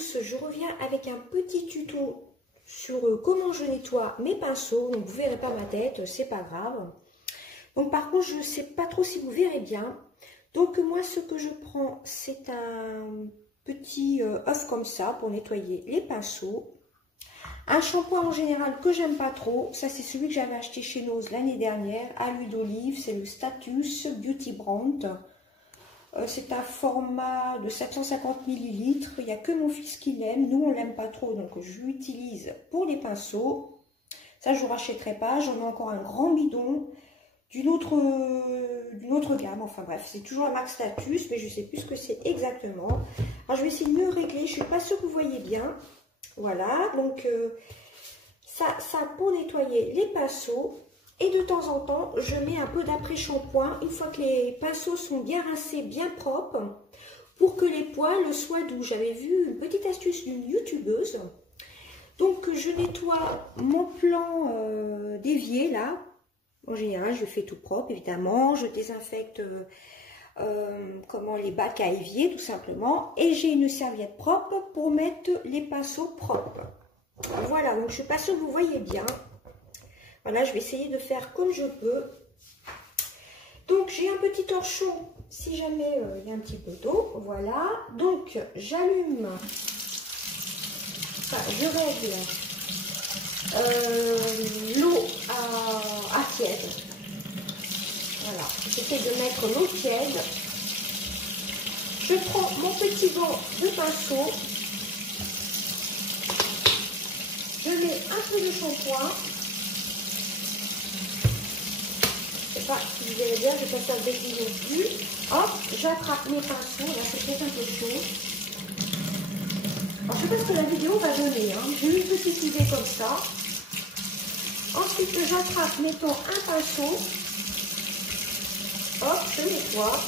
tous, je reviens avec un petit tuto sur comment je nettoie mes pinceaux. Donc vous verrez pas ma tête, c'est pas grave. Donc par contre, je ne sais pas trop si vous verrez bien. Donc moi, ce que je prends, c'est un petit œuf comme ça pour nettoyer les pinceaux. Un shampoing en général que j'aime pas trop, ça c'est celui que j'avais acheté chez Nose l'année dernière, à l'huile d'olive, c'est le Status Beauty Brand. C'est un format de 750 ml, il n'y a que mon fils qui l'aime, nous on l'aime pas trop, donc je l'utilise pour les pinceaux. Ça je ne rachèterai pas, j'en ai encore un grand bidon d'une autre gamme, enfin bref, c'est toujours la marque Status, mais je ne sais plus ce que c'est exactement. Alors je vais essayer de mieux régler, je ne suis pas sûre que vous voyez bien. Voilà, donc ça pour nettoyer les pinceaux. Et de temps en temps, je mets un peu d'après-shampoing une fois que les pinceaux sont bien rincés, bien propres, pour que les poils soient doux. J'avais vu une petite astuce d'une youtubeuse. Donc je nettoie mon plan d'évier là. En général, je fais tout propre évidemment. Je désinfecte les bacs à évier tout simplement. Et j'ai une serviette propre pour mettre les pinceaux propres. Voilà, donc je suis pas sûre que vous voyez bien. Voilà, je vais essayer de faire comme je peux. Donc j'ai un petit torchon si jamais il y a un petit peu d'eau. Voilà, donc j'allume. Enfin, je règle l'eau à tiède. Voilà, j'essaie de mettre l'eau tiède. Je prends mon petit banc de pinceau. Je mets un peu de shampoing. Je ne sais pas si vous verrez bien, je ne vais pas faire de bêtises non plus. Hop, j'attrape mes pinceaux. Là, c'est peut-être un peu chaud. Alors, je ne sais pas ce que la vidéo va donner. Hein. J'ai une petite idée comme ça. Ensuite, j'attrape, mettons, un pinceau. Hop, je nettoie.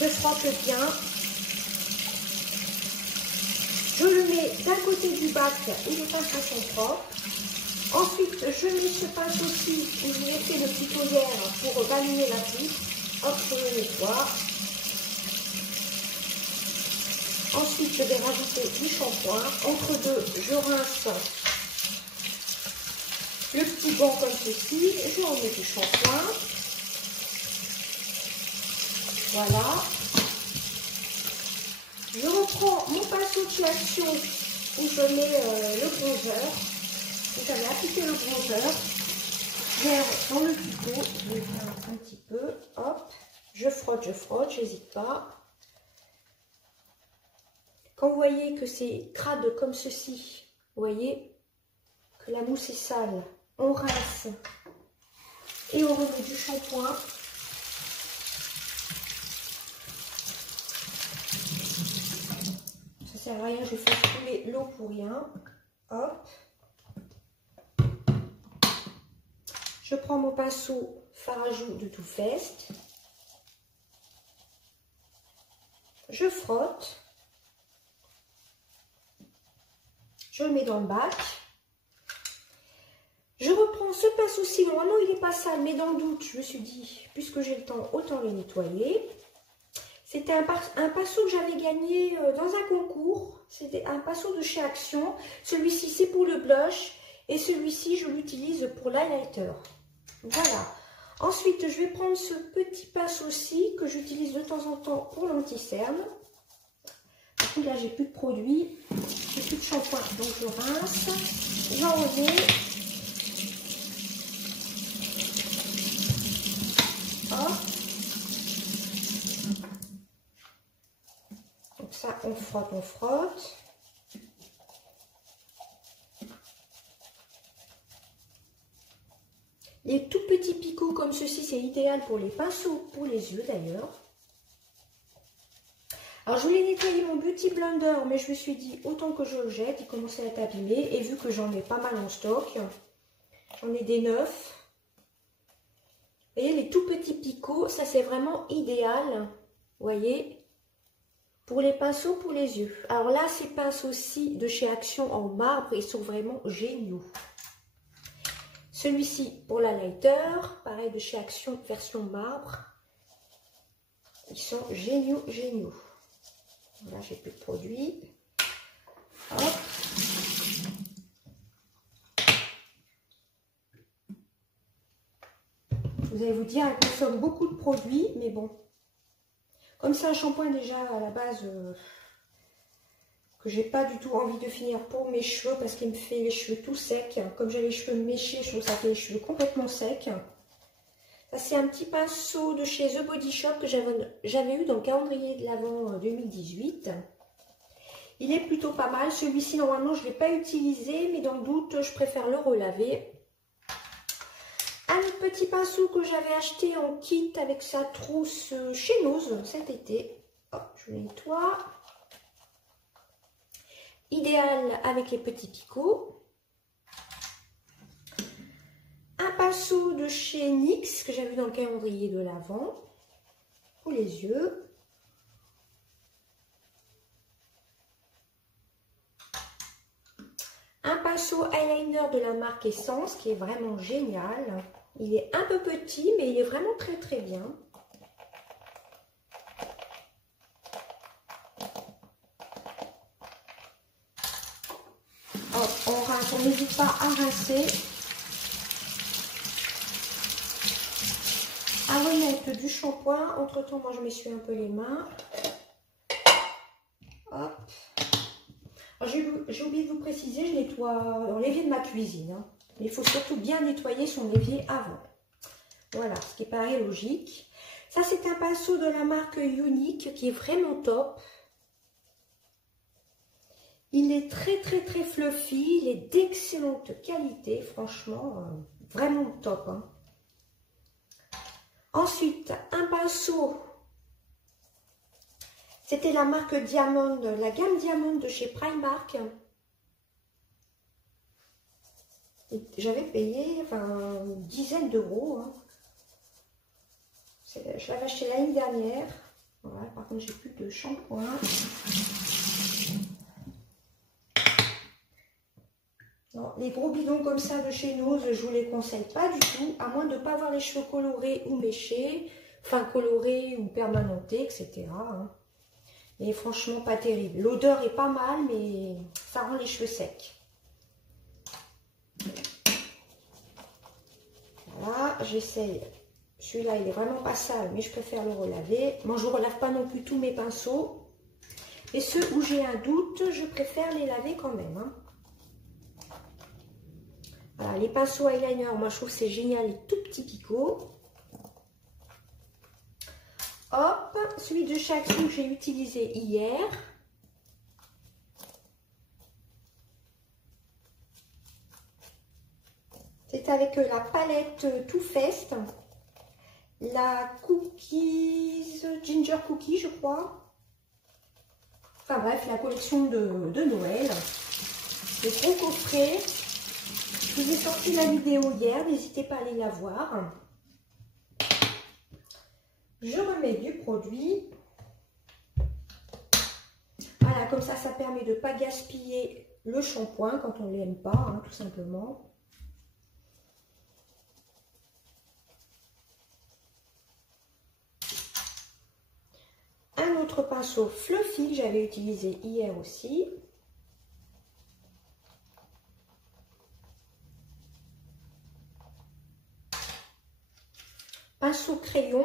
Je frotte bien. Je le mets d'un côté du bac où les pinceaux sont propres. Ensuite, je mets ce pinceau-ci où je ai fait le petit collière pour balayer la poutre. Hop, je le nettoie. Ensuite, je vais rajouter du shampoing. Entre deux, je rince le petit banc comme ceci. Je remets du shampoing. Voilà. Je reprends mon pinceau de chez Action où je mets le bronzer. J'avais appliqué le bronzer. Dans le tuto, je vais faire un petit peu. Hop. Je frotte, je n'hésite pas. Quand vous voyez que c'est crade comme ceci, vous voyez que la mousse est sale, on rince et on remet du shampoing. Ça sert à rien, je fais couler l'eau pour rien. Hop. Je prends mon pinceau Farajou de Too Faced. Je frotte. Je le mets dans le bac. Je reprends ce pinceau-ci. Normalement, il n'est pas sale, mais dans le doute, je me suis dit, puisque j'ai le temps, autant le nettoyer. C'était un pinceau que j'avais gagné dans un concours. C'était un pinceau de chez Action. Celui-ci, c'est pour le blush. Et celui-ci, je l'utilise pour l'highlighter. Voilà. Ensuite, je vais prendre ce petit pinceau-ci que j'utilise de temps en temps pour l'anti-cerne. Là, j'ai plus de produit, j'ai plus de shampoing, donc je rince, j'en remets. Hop. Donc ça, on frotte, on frotte. Les tout petits picots comme ceci, c'est idéal pour les pinceaux, pour les yeux d'ailleurs. Alors, je voulais nettoyer mon Beauty Blender, mais je me suis dit, autant que je le jette, il commençait à être abîmé. Et vu que j'en ai pas mal en stock, j'en ai des neufs. Vous voyez, les tout petits picots, ça c'est vraiment idéal, vous voyez, pour les pinceaux, pour les yeux. Alors là, ces pinceaux-ci de chez Action en marbre, ils sont vraiment géniaux. Celui-ci pour la lighter, pareil de chez Action, version marbre. Ils sont géniaux, géniaux. Là, j'ai plus de produit. Hop. Vous allez vous dire, elle consomme beaucoup de produits, mais bon. Comme c'est un shampoing déjà à la base que j'ai pas du tout envie de finir pour mes cheveux parce qu'il me fait les cheveux tout secs. Comme j'ai les cheveux méchés, je trouve que ça fait les cheveux complètement secs. Ça, c'est un petit pinceau de chez The Body Shop que j'avais eu dans le calendrier de l'Avent 2018. Il est plutôt pas mal. Celui-ci, normalement, je ne l'ai pas utilisé, mais dans le doute, je préfère le relaver. Un petit pinceau que j'avais acheté en kit avec sa trousse chez Nose cet été. Hop, je le nettoie. Idéal avec les petits picots. Un pinceau de chez NYX que j'avais vu dans le calendrier de l'Avent pour les yeux. Un pinceau eyeliner de la marque Essence qui est vraiment génial. Il est un peu petit mais il est vraiment très très bien. Hop, on rince, on n'hésite pas à rincer. À remettre du shampoing. Entre temps, moi je m'essuie un peu les mains. Hop. J'ai oublié de vous préciser, je nettoie dans l'évier de ma cuisine. Hein. Mais il faut surtout bien nettoyer son évier avant. Voilà, ce qui paraît logique. Ça, c'est un pinceau de la marque Unique qui est vraiment top. Il est très très très fluffy. Il est d'excellente qualité. Franchement, vraiment top. Hein. Ensuite, un pinceau. C'était la marque Diamond, la gamme Diamond de chez Primark. J'avais payé une dizaine d'euros. Hein. Je l'avais acheté l'année dernière. Voilà, par contre, j'ai plus de shampoing. Non, les gros bidons comme ça de chez Nose, je ne vous les conseille pas du tout, à moins de ne pas avoir les cheveux colorés ou méchés, enfin colorés ou permanentés, etc. Hein. Et franchement, pas terrible. L'odeur est pas mal, mais ça rend les cheveux secs. Voilà, j'essaye. Celui-là, il est vraiment pas sale, mais je préfère le relaver. Moi, je ne relave pas non plus tous mes pinceaux. Et ceux où j'ai un doute, je préfère les laver quand même. Hein. Voilà, les pinceaux eyeliner, moi, je trouve que c'est génial, les tout petits picots. Hop, celui de Shatsu que j'ai utilisé hier. C'est avec la palette Too Faced. La Cookies, Ginger Cookie, je crois. Enfin bref, la collection de Noël. Le gros coffret. Je vous ai sorti la vidéo hier, n'hésitez pas à aller la voir. Je remets du produit. Voilà, comme ça permet de ne pas gaspiller le shampoing quand on ne l'aime pas, hein, tout simplement. Un autre pinceau fluffy que j'avais utilisé hier aussi. Pinceau crayon.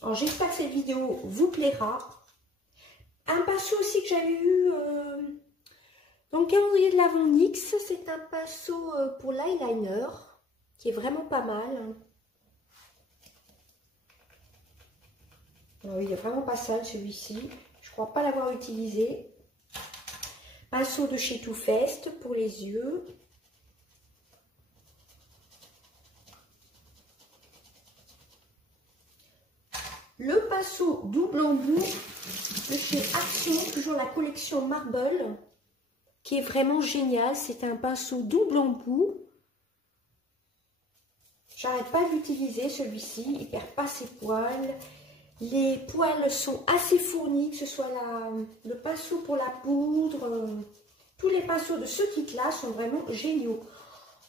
Alors j'espère que cette vidéo vous plaira. Un pinceau aussi que j'avais eu dans le calendrier de l'Avent NYX, c'est un pinceau pour l'eyeliner qui est vraiment pas mal. Alors, il est vraiment pas sale celui-ci. Je crois pas l'avoir utilisé. Pinceau de chez Too Faced pour les yeux. Le pinceau double embout de chez Action, toujours la collection Marble, qui est vraiment génial. C'est un pinceau double embout. J'arrête pas d'utiliser celui-ci, il perd pas ses poils. Les poils sont assez fournis, que ce soit le pinceau pour la poudre. Tous les pinceaux de ce kit-là sont vraiment géniaux.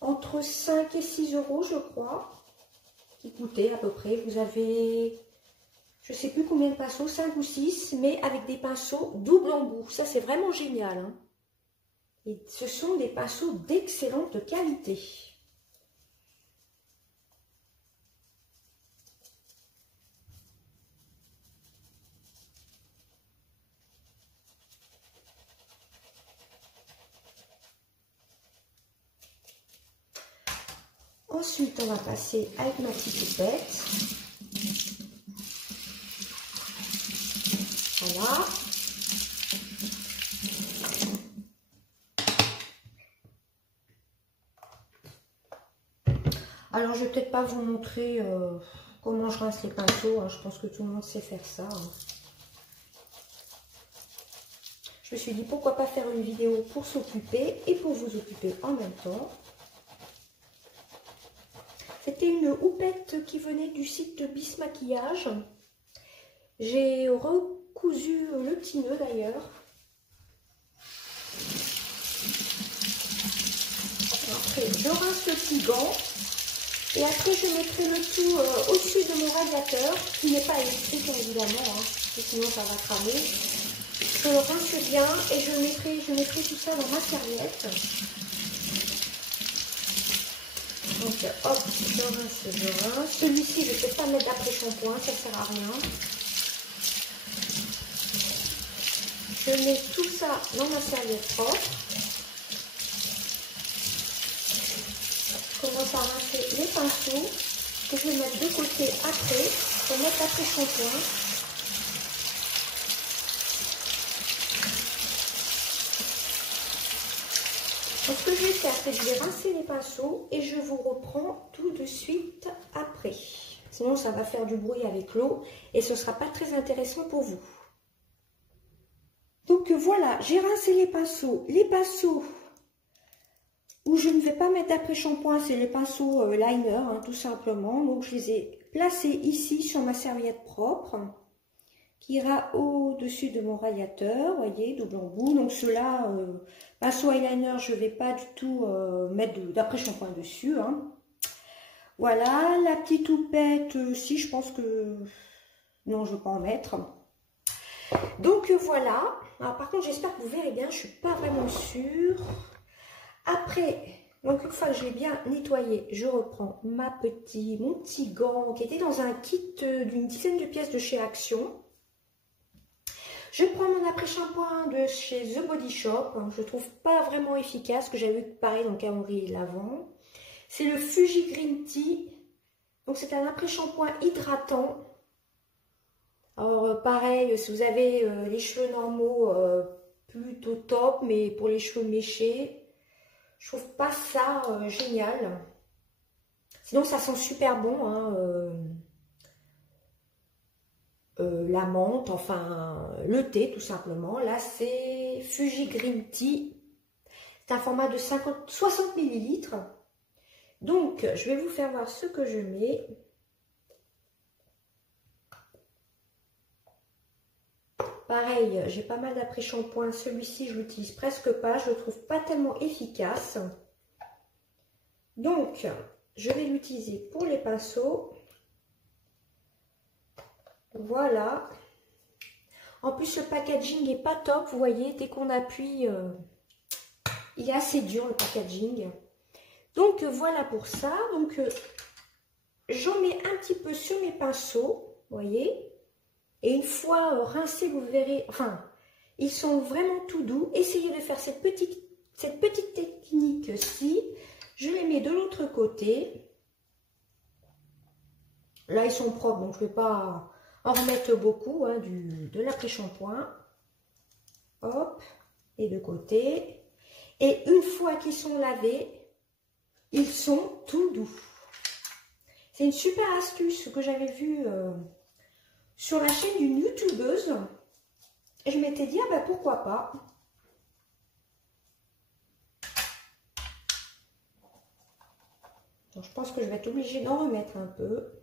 entre 5 et 6 euros, je crois, qui coûtait à peu près. Vous avez, je sais plus combien de pinceaux, 5 ou 6, mais avec des pinceaux double embout. Ça, c'est vraiment génial, hein. Et ce sont des pinceaux d'excellente qualité. Ensuite, on va passer avec ma petite houppette. Voilà. Alors, je vais peut-être pas vous montrer comment je rince les pinceaux, hein. Je pense que tout le monde sait faire ça, hein. Je me suis dit, pourquoi pas faire une vidéo pour s'occuper et pour vous occuper en même temps. C'était une houppette qui venait du site de Bis Maquillage. J'ai recousu le petit nœud d'ailleurs. Après, je rince le petit gant. Et après, je mettrai le tout au-dessus de mon radiateur, qui n'est pas électrique évidemment, hein, parce que sinon ça va cramer. Je le rince bien et je mettrai tout ça dans ma serviette. Donc hop, je rince. Celui-ci, je ne vais pas mettre d'après-shampoing, ça ne sert à rien. Je mets tout ça dans ma serviette propre. Je commence à rincer les pinceaux que je vais mettre de côté après pour mettre l'après-shampoing. Donc ce que je vais faire, c'est que je vais rincer les pinceaux et je vous reprends tout de suite après. Sinon ça va faire du bruit avec l'eau et ce ne sera pas très intéressant pour vous. Donc voilà, j'ai rincé les pinceaux. Les pinceaux où je ne vais pas mettre d'après-shampoing, c'est les pinceaux liner, hein, tout simplement. Donc je les ai placés ici sur ma serviette propre, qui ira au-dessus de mon radiateur, voyez, double embout. Donc ceux-là, pinceau eyeliner, je ne vais pas du tout mettre d'après-shampoing dessus, hein. Voilà, la petite houppette, si je pense que... Non, je ne vais pas en mettre. Donc voilà. Alors par contre, j'espère que vous verrez bien, je ne suis pas vraiment sûre. Après, donc une fois que je l'ai bien nettoyé, je reprends mon petit gant qui était dans un kit d'une dizaine de pièces de chez Action. Je prends mon après-shampoing de chez The Body Shop. Je ne trouve pas vraiment efficace, que j'avais vu pareil dans le calendrier l'avant. C'est le Fuji Green Tea. Donc c'est un après-shampoing hydratant. Alors pareil, si vous avez les cheveux normaux, plutôt top, mais pour les cheveux méchés, je trouve pas ça génial. Sinon ça sent super bon, hein, la menthe, enfin le thé tout simplement. Là c'est Fuji Green Tea. C'est un format de 60 ml. Donc je vais vous faire voir ce que je mets. Pareil, j'ai pas mal d'après-shampoing. Celui-ci, je l'utilise presque pas. Je le trouve pas tellement efficace. Donc, je vais l'utiliser pour les pinceaux. Voilà. En plus, le packaging n'est pas top. Vous voyez, dès qu'on appuie, il est assez dur le packaging. Donc, voilà pour ça. Donc, j'en mets un petit peu sur mes pinceaux. Vous voyez. Et une fois rincés, vous verrez, enfin, ils sont vraiment tout doux. Essayez de faire cette petite technique-ci. Je les mets de l'autre côté. Là, ils sont propres, donc je ne vais pas en remettre beaucoup, hein, de l'après-shampoing. Hop, et de côté. Et une fois qu'ils sont lavés, ils sont tout doux. C'est une super astuce que j'avais vue... sur la chaîne d'une youtubeuse, et je m'étais dit, ah ben pourquoi pas. Donc, je pense que je vais être obligée d'en remettre un peu.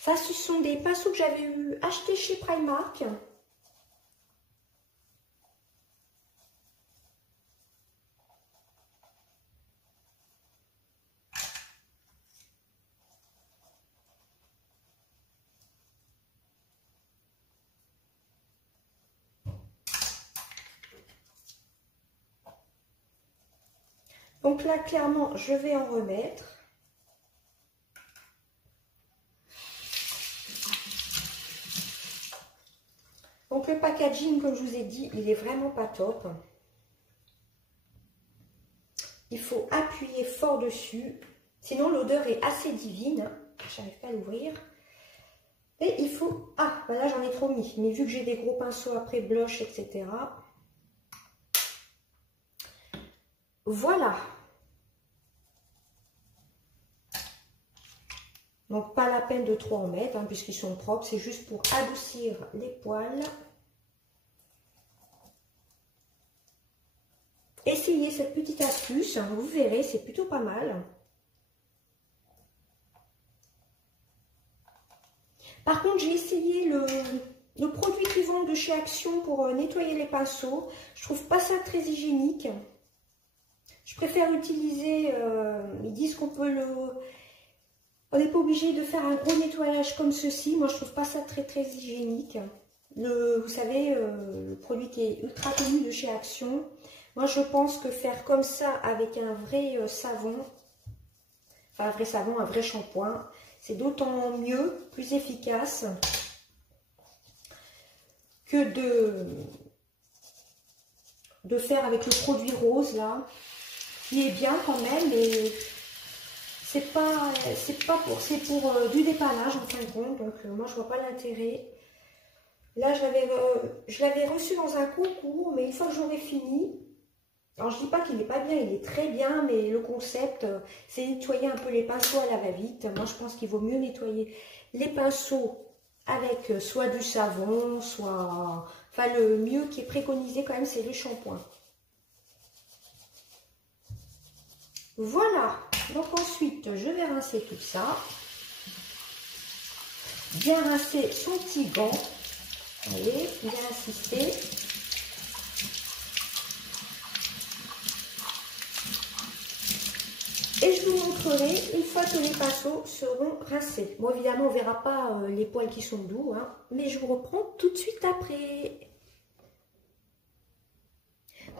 Ça, ce sont des pinceaux que j'avais achetés chez Primark. Donc là, clairement, je vais en remettre. Donc le packaging, comme je vous ai dit, il est vraiment pas top. Il faut appuyer fort dessus. Sinon, l'odeur est assez divine. J'arrive pas à l'ouvrir. Et il faut... Ah, ben là, j'en ai trop mis. Mais vu que j'ai des gros pinceaux après, blush, etc. Voilà. Donc, pas la peine de trop en mettre, hein, puisqu'ils sont propres. C'est juste pour adoucir les poils. Essayez cette petite astuce. Hein, vous verrez, c'est plutôt pas mal. Par contre, j'ai essayé le produit qu'ils vendent de chez Action pour nettoyer les pinceaux. Je trouve pas ça très hygiénique. Je préfère utiliser, ils disent qu'on peut on n'est pas obligé de faire un gros nettoyage comme ceci. Moi, je trouve pas ça très hygiénique. Vous savez, le produit qui est ultra connu de chez Action. Moi, je pense que faire comme ça avec un vrai savon, enfin un vrai savon, un vrai shampoing, c'est d'autant mieux, plus efficace que de faire avec le produit rose là, qui est bien quand même, mais c'est pour du dépannage en fin de compte. Donc moi je vois pas l'intérêt. Là je l'avais reçu dans un concours, mais une fois que j'aurai fini, alors je dis pas qu'il n'est pas bien, il est très bien, mais le concept c'est nettoyer un peu les pinceaux à la va-vite. Moi je pense qu'il vaut mieux nettoyer les pinceaux avec soit du savon, soit... Enfin le mieux qui est préconisé quand même c'est le shampoing. Voilà, donc ensuite je vais rincer tout ça. Bien rincer son petit gant. Allez, bien insister. Et je vous montrerai une fois que les pinceaux seront rincés. Bon, évidemment, on ne verra pas les poils qui sont doux, hein, mais je vous reprends tout de suite après.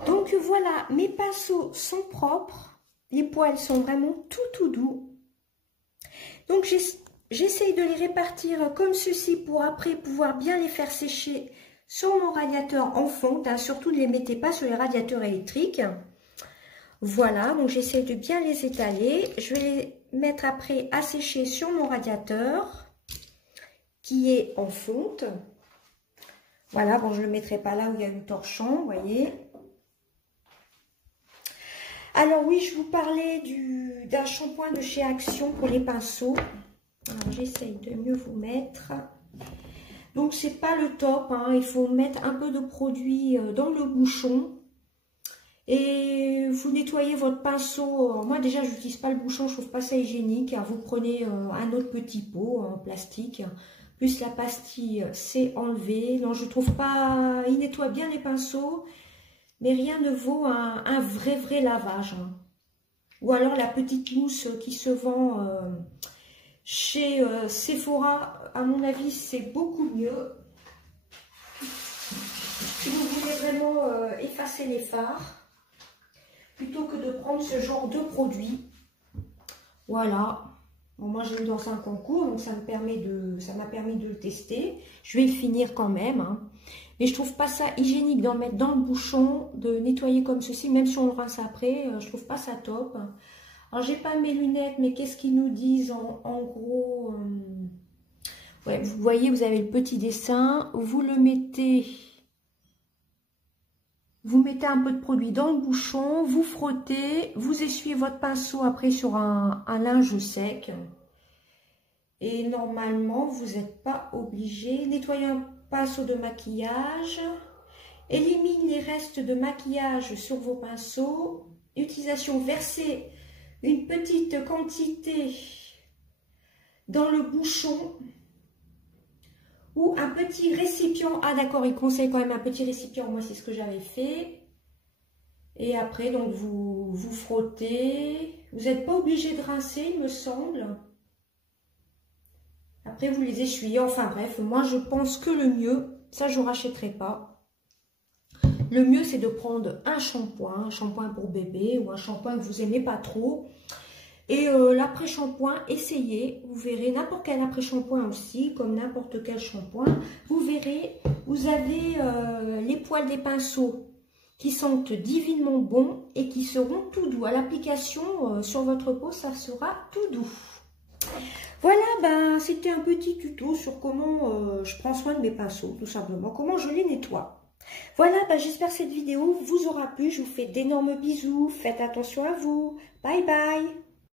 Donc voilà, mes pinceaux sont propres. Les poils sont vraiment tout doux. Donc j'essaye de les répartir comme ceci pour après pouvoir bien les faire sécher sur mon radiateur en fonte. Hein. Surtout ne les mettez pas sur les radiateurs électriques. Voilà, donc j'essaie de bien les étaler. Je vais les mettre après à sécher sur mon radiateur qui est en fonte. Voilà, bon, je ne le mettrai pas là où il y a le torchon, vous voyez. Alors oui, je vous parlais d'un shampoing de chez Action pour les pinceaux. Alors j'essaye de mieux vous mettre. Donc c'est pas le top, hein. Il faut mettre un peu de produit dans le bouchon. Et vous nettoyez votre pinceau. Moi déjà je n'utilise pas le bouchon, je trouve pas ça hygiénique. Vous prenez un autre petit pot en plastique, plus la pastille c'est enlevé. Non, je trouve pas, il nettoie bien les pinceaux, mais rien ne vaut un vrai lavage. Hein. Ou alors la petite mousse qui se vend chez Sephora, à mon avis c'est beaucoup mieux. Si vous voulez vraiment effacer les fards, plutôt que de prendre ce genre de produit. Voilà. Bon, moi, j'ai eu dans un concours, donc ça m'a permis de le tester. Je vais le finir quand même. Hein. Mais je trouve pas ça hygiénique d'en mettre dans le bouchon, de nettoyer comme ceci, même si on le rince après. Je trouve pas ça top. Alors, j'ai pas mes lunettes, mais qu'est-ce qu'ils nous disent en gros ouais, vous voyez, vous avez le petit dessin. Vous le mettez... Vous mettez un peu de produit dans le bouchon, vous frottez, vous essuyez votre pinceau après sur un linge sec. Et normalement, vous n'êtes pas obligé. Nettoyez un pinceau de maquillage. Élimine les restes de maquillage sur vos pinceaux. Utilisation, versez une petite quantité dans le bouchon. Ou un petit récipient. Ah d'accord, il conseille quand même un petit récipient. Moi, c'est ce que j'avais fait. Et après, donc, vous frottez. Vous n'êtes pas obligé de rincer, il me semble. Après, vous les essuyez. Enfin bref, moi, je pense que le mieux, ça, je ne rachèterai pas. le mieux c'est de prendre un shampoing pour bébé ou un shampoing que vous aimez pas trop. Et l'après-shampoing, essayez, vous verrez, n'importe quel après-shampoing aussi, comme n'importe quel shampoing, vous verrez, vous avez les poils des pinceaux qui sentent divinement bon et qui seront tout doux. À l'application sur votre peau, ça sera tout doux. Voilà, ben c'était un petit tuto sur comment je prends soin de mes pinceaux, tout simplement, comment je les nettoie. Voilà, ben, j'espère que cette vidéo vous aura plu, je vous fais d'énormes bisous, faites attention à vous, bye bye.